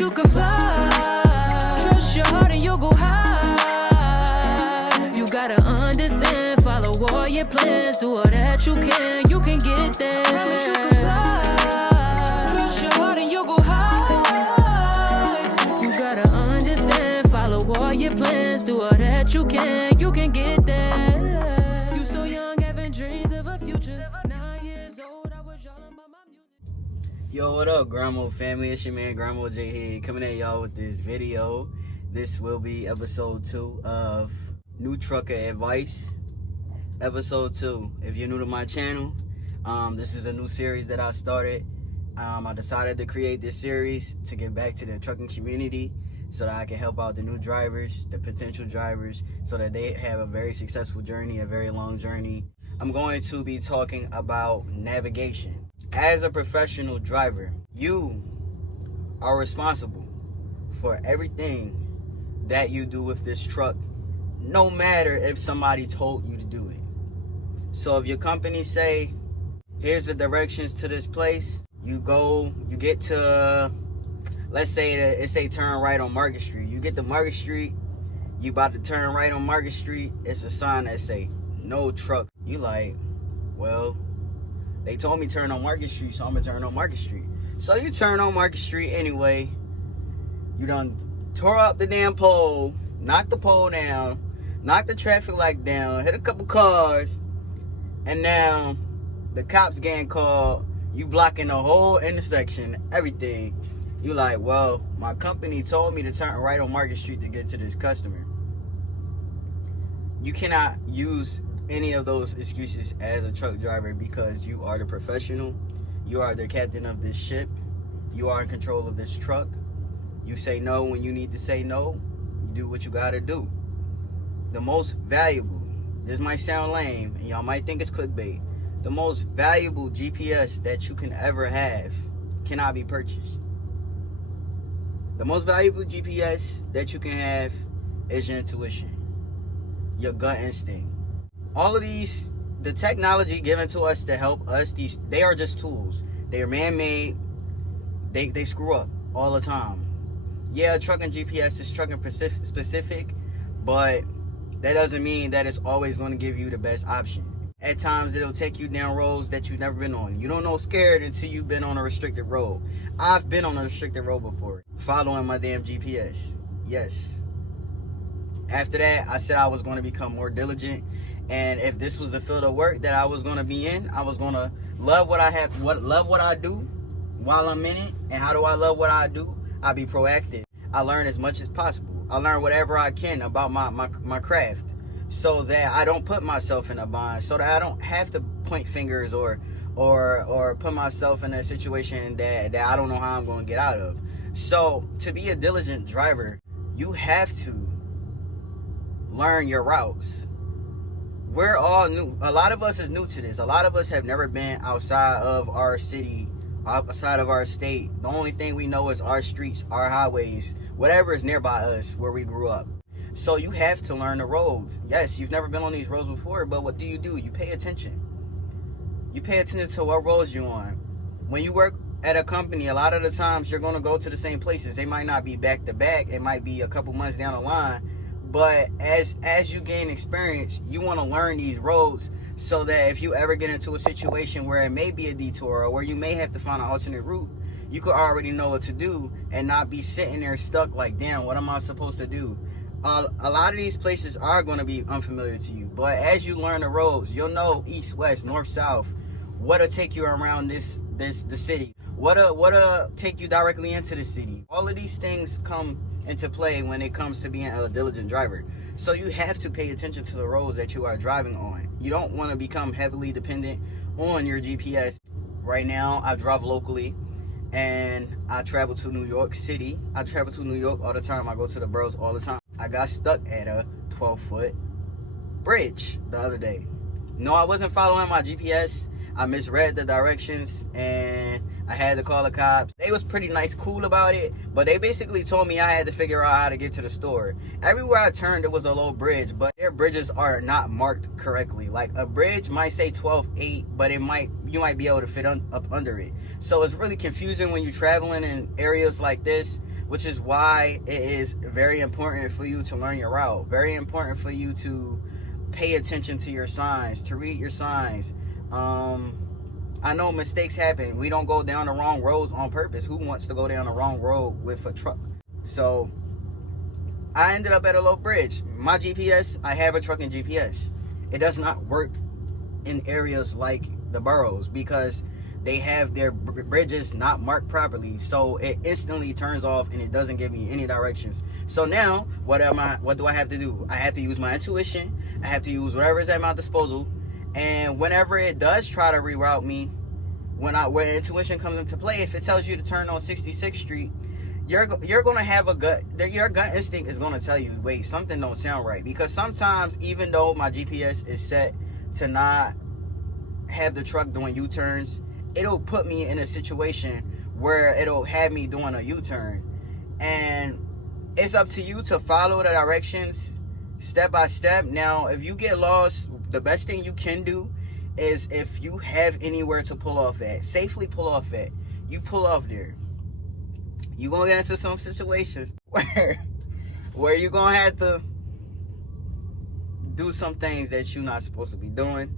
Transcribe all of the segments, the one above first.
you can fly. Trust your heart and you'll go high. You gotta understand, follow all your plans, do all that you can get there. Promise you can fly. Trust your heart and you'll go high. You gotta understand, follow all your plans, do all that you can get there. You so young, having dreams of a future. 9 years old, I was yelling about my music. Yo, what up, Grandma family? It's your man, Grandma J Head, coming at y'all with this video. This will be episode 2 of New Trucker Advice. Episode 2. If you're new to my channel, this is a new series that I started. I decided to create this series to get back to the trucking community so that I can help out the new drivers, the potential drivers, so that they have a very successful journey, a very long journey. I'm going to be talking about navigation. As a professional driver, you are responsible for everything that you do with this truck, no matter if somebody told you to do it. So if your company say, here's the directions to this place, you go, you get to, let's say that it say turn right on Market Street. You get to Market Street, you about to turn right on Market Street, it's a sign that say no truck. You like, well, they told me turn on Market Street, so I'm gonna turn on Market Street. So you turn on Market Street anyway. You done tore up the damn pole, knocked the pole down, knocked the traffic light down, hit a couple cars, and now the cops getting called. You blocking the whole intersection, everything. You like, well, my company told me to turn right on Market Street to get to this customer. You cannot use any of those excuses as a truck driver because you are the professional. You are the captain of this ship. You are in control of this truck. You say no when you need to say no. You do what you gotta do. The most valuable, this might sound lame and y'all might think it's clickbait, the most valuable GPS that you can ever have cannot be purchased. The most valuable GPS that you can have is your intuition, your gut instinct. All of these, the technology given to us to help us, they are just tools. They are man-made. They screw up all the time. Yeah, trucking GPS is trucking specific, but that doesn't mean that it's always going to give you the best option. At times, it'll take you down roads that you've never been on. You don't know scared until you've been on a restricted road. I've been on a restricted road before, following my damn GPS. Yes. After that, I said I was going to become more diligent. And if this was the field of work that I was going to be in, I was going to love what I have, love what I do while I'm in it. And how do I love what I do? I be proactive. I learn as much as possible. I learn whatever I can about my craft so that I don't put myself in a bind, so that I don't have to point fingers or put myself in a situation that I don't know how I'm going to get out of. So to be a diligent driver, you have to learn your routes. We're all new. A lot of us is new to this. A lot of us have never been outside of our city, outside of our state. The only thing we know is our streets, our highways, whatever is nearby us where we grew up. So you have to learn the roads. Yes, you've never been on these roads before, but what do? You pay attention. You pay attention to what roads you're on. When you work at a company, a lot of the times you're going to go to the same places. They might not be back to back. It might be a couple months down the line. But as you gain experience, you want to learn these roads so that if you ever get into a situation where it may be a detour or where you may have to find an alternate route, you could already know what to do and not be sitting there stuck like, damn, what am I supposed to do? A lot of these places are going to be unfamiliar to you. But as you learn the roads, you'll know east, west, north, south, what'll take you around the city, what'll take you directly into the city. All of these things come into play when it comes to being a diligent driver. So you have to pay attention to the roads that you are driving on. You don't want to become heavily dependent on your GPS. Right now, I drive locally and I travel to New York City. I travel to New York all the time. I go to the boroughs all the time. I got stuck at a 12-foot bridge the other day. No, I wasn't following my GPS. I misread the directions and I had to call the cops. They was pretty nice, cool about it, but they basically told me I had to figure out how to get to the store. Everywhere I turned, it was a low bridge, but their bridges are not marked correctly. Like a bridge might say 12.8, but you might be able to fit up under it. So it's really confusing when you're traveling in areas like this which is why it is very important for you to learn your route. Very important for you to pay attention to your signs, to read your signs. I know mistakes happen. We don't go down the wrong roads on purpose. Who wants to go down the wrong road with a truck? So I ended up at a low bridge. My GPS, I have a trucking GPS. It does not work in areas like the boroughs because they have their bridges not marked properly. So it instantly turns off and it doesn't give me any directions. So now, what do I have to do? I have to use my intuition. I have to use whatever is at my disposal. And whenever it does try to reroute me, when intuition comes into play, if it tells you to turn on 66th Street, you're gonna have your gut instinct is gonna tell you, wait, something don't sound right. Because sometimes, even though my GPS is set to not have the truck doing U-turns, it'll put me in a situation where it'll have me doing a U-turn. And it's up to you to follow the directions step by step. Now, if you get lost, the best thing you can do is, if you have anywhere to pull off at, safely pull off at, you pull off there. You're going to get into some situations where you're going to have to do some things that you're not supposed to be doing.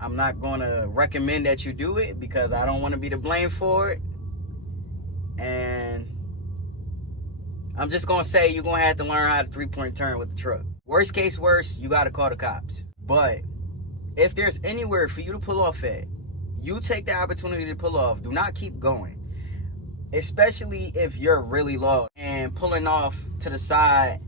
I'm not going to recommend that you do it because I don't want to be to blame for it. And I'm just going to say you're going to have to learn how to 3-point turn with the truck. Worst case worst, you got to call the cops. But if there's anywhere for you to pull off at, you take the opportunity to pull off. Do not keep going. Especially if you're really lost and pulling off to the side,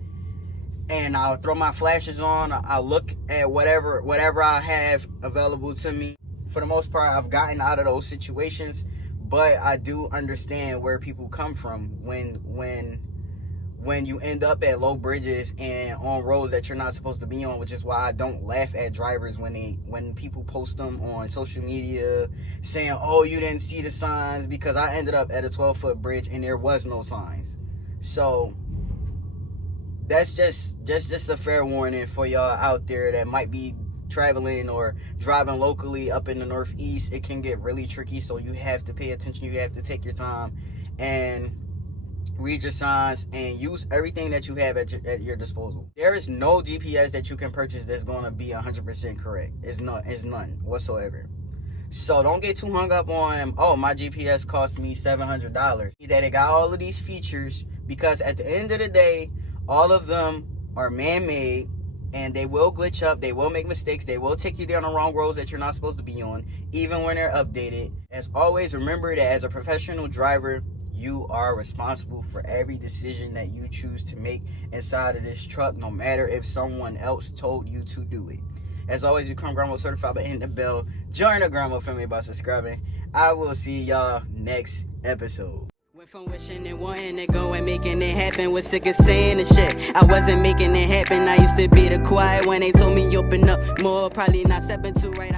and I'll throw my flashes on. I'll look at whatever I have available to me. For the most part, I've gotten out of those situations, but I do understand where people come from when you end up at low bridges and on roads that you're not supposed to be on, which is why I don't laugh at drivers when people post them on social media saying, oh, you didn't see the signs, because I ended up at a 12-foot bridge and there was no signs. So that's just a fair warning for y'all out there that might be traveling or driving locally up in the Northeast. It can get really tricky, so you have to pay attention. You have to take your time and read your signs and use everything that you have at your disposal. There is no GPS that you can purchase that's going to be 100% correct. It's none whatsoever. So don't get too hung up on, oh, my GPS cost me $700. That it got all of these features, because at the end of the day, all of them are man-made and they will glitch up, they will make mistakes, they will take you down the wrong roads that you're not supposed to be on, even when they're updated. As always, remember that as a professional driver, you are responsible for every decision that you choose to make inside of this truck, no matter if someone else told you to do it. As always, become Grandma certified by hitting the bell. Join the Grandma family by subscribing. I will see y'all next episode. Went from wishing and wanting to go and making it happen, was sick of saying the shit. I wasn't making it happen. I used to be the quiet when they told me open up more. Probably not stepping too right.